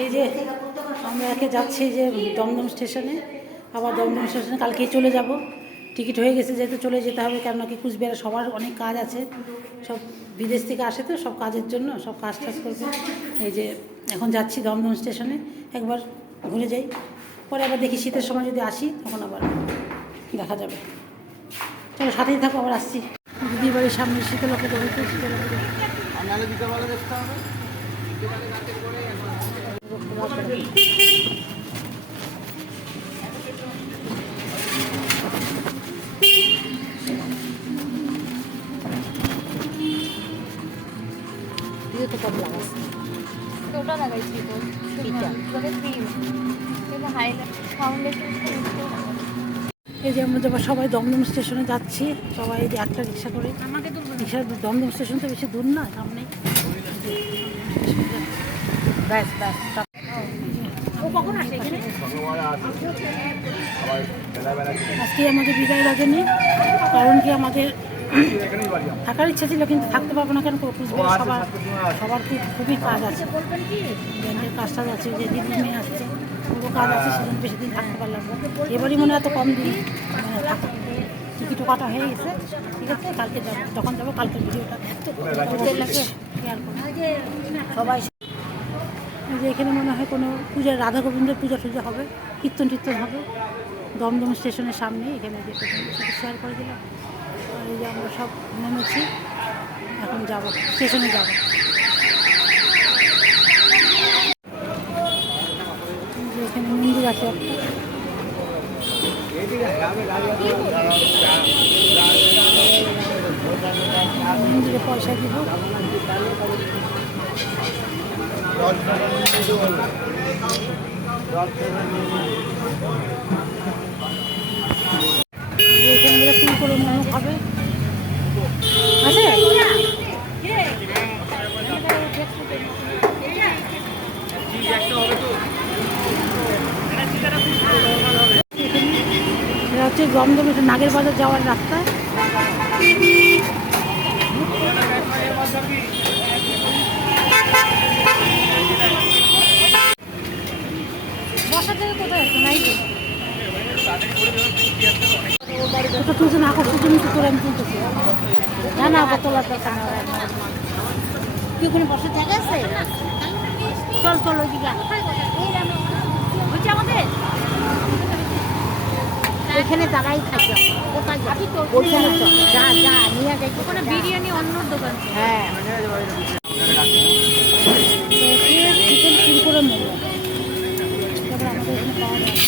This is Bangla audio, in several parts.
এই যে আমরা একে যাচ্ছি যে দমদম স্টেশনে, আবার দমদম স্টেশনে কালকেই চলে যাব। টিকিট হয়ে গেছে, যেহেতু চলে যেতে হবে, কেননা কি কুচবিহারে সবার অনেক কাজ আছে, সব বিদেশ থেকে আসে তো সব কাজের জন্য, সব কাজ টাজ করবে। এই যে এখন যাচ্ছি দমদম স্টেশনে, একবার ঘুরে যাই, পরে আবার দেখি শীতের সময় যদি আসি তখন আবার দেখা যাবে। চলো সাথেই থাকো, আবার আসছি। দিদির বাড়ির সামনে শীতলকে ধরেছে, শীতলকে তো কত লাগাচ্ছে, ওটা লাগাইছি তো ক্রিম কিন্তু হাইলাইট ফাউন্ডেশন। এই যে আমরা যাবার সবাই দমদম স্টেশনে যাচ্ছি, সবাই এই যে একটা রিক্সা করে। আমাকে তো রিক্সা, দমদম স্টেশন তো বেশি দূর না, সামনে। ব্যাস ব্যাস, ও কখন আসে এখানে? আজকে আমাদের বিদায় রজনী, কারণ কি আমাদের থাকার ইচ্ছা ছিল কিন্তু থাকতে পারবো না, কেন কুচবিহার সবার খুবই কাজ আছে, ব্যাংকের কাজ টাজ আছে, যে দিদি মেয়ে আসছে পুরো কাজ আছে, সেদিন বেশি দিন থাকতে পারলাম না। এবারই মনে হয় এত কম দিন মানে টিকিটও কাটা হয়ে গেছে। ঠিক আছে, কালকে যাবো, যখন যাবো কালকে ভিডিওটা শেয়ার করবো সবাই। যে এখানে মনে হয় কোনো পূজার, রাধা গোবিন্দের পূজা টুজা হবে, কীর্তন টীর্তন হবে দমদম স্টেশনের সামনে। এখানে যে শেয়ার করে দিলাম। আর এই যে আমরা সব নেমেছি, এখন যাব স্টেশনে যাব। এখানে মন্দির আছে একটা, মন্দিরে পয়সা দিব। এখানে ফুল করে মনে হবে আছে। এটা হচ্ছে দমদম, এটা নাগের বাজার যাওয়ার রাস্তা। বসাতে কোথায় আছে নাই তো তুলছে না, আকর্ষের জন্য তো করে আমি তুলতেছি না, না আবার তোলার দরকার না। কি ওখানে বসার জায়গা আছে? চল চল ওই দিকে হচ্ছে আমাদের এখানে দাঁড়াই থাকবে। কোথায় যাবি? ওইখানে চল, যা যা নিয়ে যাই। ওখানে বিরিয়ানি অন্য দোকান। হ্যাঁ চিকেন শুরু করে নেবো, তারপর আমাদের এখানে পাওয়া যায়।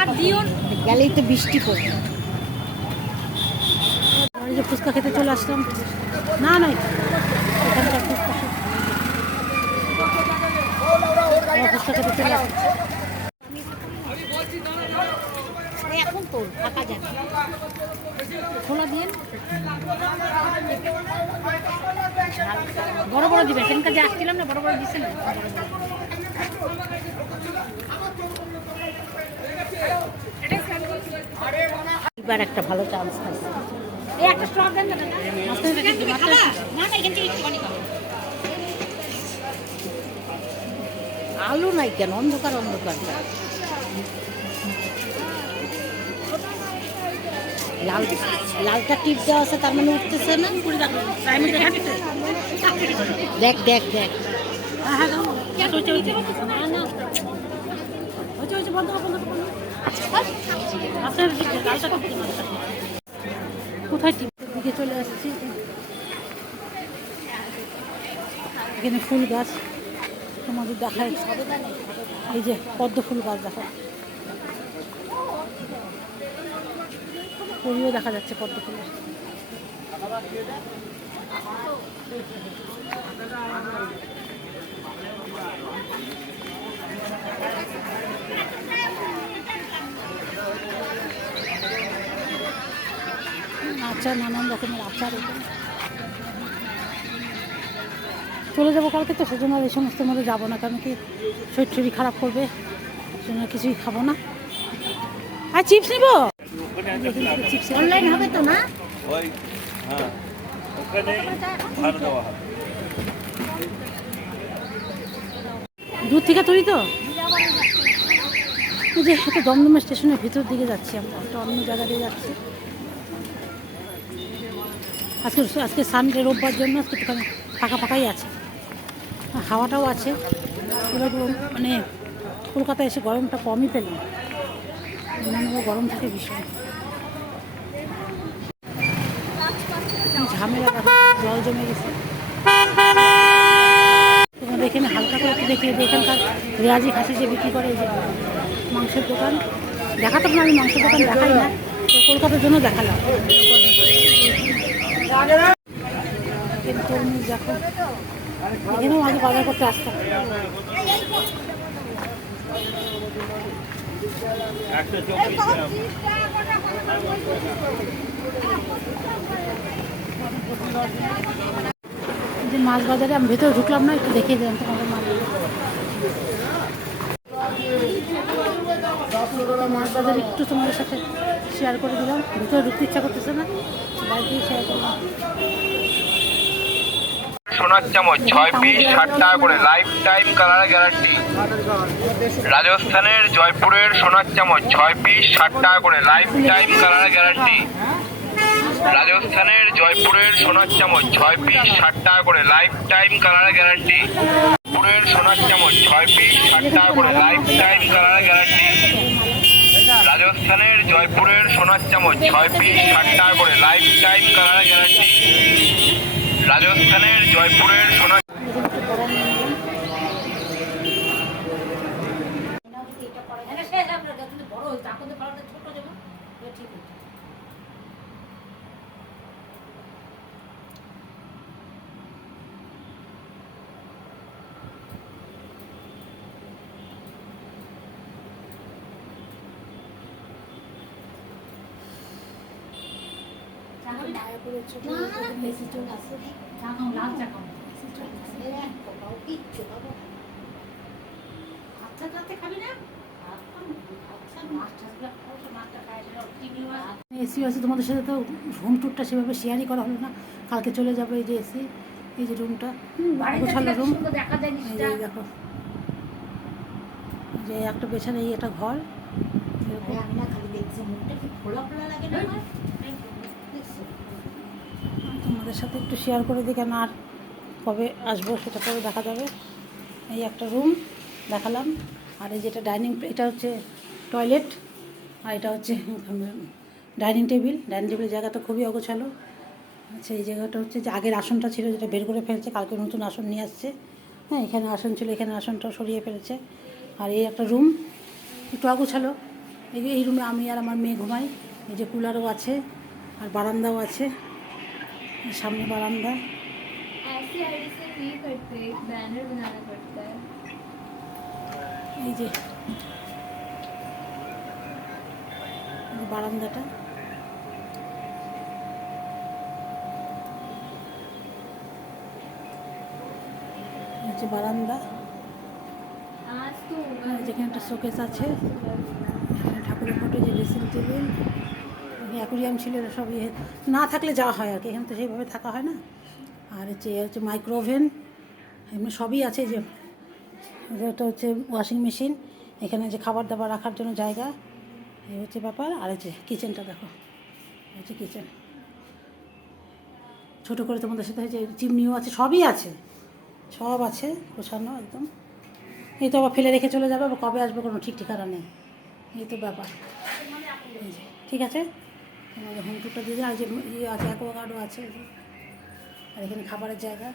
আর দিও গেলেই তো বৃষ্টি পড়বে। এই যে ফুচকা খেতে চলে আসলাম। না না এখানকার ফুচকা খেতে চলে আসলাম। এখন তো ফাঁকা যাবে, খোলা দিয়ে বড় বড় দিবেন। সেখানকার যে আসছিলাম না, বড় বড় দিচ্ছে না। এবার একটা ভালো চান্স থাকবে। এই একটা স্ট্রক দেন না, আলু নাই কেন? অন্ধকার অন্ধকার। লালটা টিপ দেওয়া আছে, তার মানে উঠতেছে না। দেখ দেখ দেখ, কোথায় টিপের দিকে চলে আসছি। এখানে ফুল গাছ তোমাদের দেখায়, এই যে পদ্ম ফুল গাছ দেখা, করিও দেখা যাচ্ছে পদ্ম ফুলের। আচার, নানান রকমের আচার। চলে যাবো কালকে তো, সেজন্য আর এই সমস্ত মধ্যে যাবো না, কারণ কি শরীর টরীর খারাপ করবে, সেজন্য কিছুই খাবো না। আর চিপস নেবো, চিপস অনলাইন হবে তো না? ওই হ্যাঁ, ওখানে ভাড়া দেওয়া হবে। দূর থেকে তুলি তো এই যে এটা দমদমা স্টেশনের ভিতর দিকে যাচ্ছি আমরা, একটা অন্য জায়গা দিয়ে যাচ্ছি। আজকে সানডে, রোববার জন্য আজকে একটুখানি ফাঁকা ফাঁকাই আছে, হাওয়াটাও আছে। এবার মানে কলকাতায় এসে গরমটা কমই পেলাম, অন্যান্য গরম থাকে ভীষণ। ঝামেলা দেখো, জল জমে গেছে। তোমাদের এখানে হালকা করে একটু দেখিয়ে দিই, এখানকার রেয়াজি খাসি যে বিক্রি করে, এই যে মাংসের দোকান। দেখাতাম না আমি, মাংসের দোকান দেখাই না, তো কলকাতার জন্য দেখালাম। তরমুজ দেখো, এখানেও আগে বাজার করতে আসতাম। যে মাছ বাজারে আমি ভেতরে ঢুকলাম না, একটু দেখিয়ে দিলাম তোমাদের মাছ বাজারে একটু তোমাদের সাথে শেয়ার করে দিলাম। ভেতরে ঢুকতে ইচ্ছা করতেছে না, বাইরেই শেয়ার করলাম। সোনার চামচ 6 পিস 60 টাকা করে, লাইফ টাইম কালার গ্যারান্টি। রাজস্থানের জয়পুরের সোনার চামচ 6 পিস 60 টাকা করে, লাইফ টাইম কালার গ্যারান্টি। রাজস্থানের জয়পুরের সোনার চামচ 6 পিস 60 টাকা করে, লাইফ টাইম কালার গ্যারান্টি। জয়পুরের সোনার চামচ 6 পিস 60 টাকা করে, লাইফ টাইম কালার গ্যারান্টি। রাজস্থানের জয়পুরের সোনার চামচ 6 পিস 60 টাকা করে, লাইফ টাইম কালার গ্যারান্টি। রাজস্থানের জয়পুরের সোনার এসি আছে, তোমাদের সাথে তো হোম ট্যুরটা সেভাবে শেয়ারই করা হলো না। কালকে চলে যাবে। এই যে এসি, এই যে রুমটা, গোছালো রুম। এই যে দেখো, যে একটা পেছনে এই একটা ঘর, তোমাদের সাথে একটু শেয়ার করে দিই, কেন আর কবে আসবো সেটা পরে দেখা যাবে। এই একটা রুম দেখালাম, আর এই যেটা ডাইনিং, এটা হচ্ছে টয়লেট, আর এটা হচ্ছে ডাইনিং টেবিল। ডাইনিং টেবিলের জায়গাটা খুবই অগোছালো। আচ্ছা, এই জায়গাটা হচ্ছে যে আগের আসনটা ছিল, যেটা বের করে ফেলছে, কালকে নতুন আসন নিয়ে আসছে। হ্যাঁ, এখানে আসন ছিল, এখানে আসনটাও সরিয়ে ফেলেছে। আর এই একটা রুম একটু অগোছালো। এই রুমে আমি আর আমার মেয়ে ঘুমাই। এই যে কুলারও আছে, আর বারান্দাও আছে, সামনে বারান্দা। এই যে বারান্দাটা, হচ্ছে বারান্দা। যেখানে একটা শোকেস আছে, এখানে ঠাকুরের ফটো, যে ড্রেসিং টেবিল, অ্যাকুরিয়াম ছিল, সব ইয়ে না থাকলে যাওয়া হয় আর কি, এখানে তো সেইভাবে থাকা হয় না। আর হচ্ছে মাইক্রোওভেন, এমনি সবই আছে। যে এটা হচ্ছে ওয়াশিং মেশিন, এখানে যে খাবার দাবার রাখার জন্য জায়গা, এই হচ্ছে ব্যাপার। আর হচ্ছে কিচেনটা দেখো, হচ্ছে কিচেন ছোটো করে। তোমাদের সাথে হচ্ছে চিমনিও আছে, সবই আছে, সব আছে গোছানো একদম। এই তো আবার ফেলে রেখে চলে যাবে, আবার কবে আসবে কোনো ঠিক ঠিকানা নেই। এই তো ব্যাপার। এই যে ঠিক আছে, আমাদের হোম টুরটা দিয়ে দিন। আর যে ইয়ে আছে, অ্যাকোয়াগার্ডও আছে, আর এখানে খাবারের জায়গা।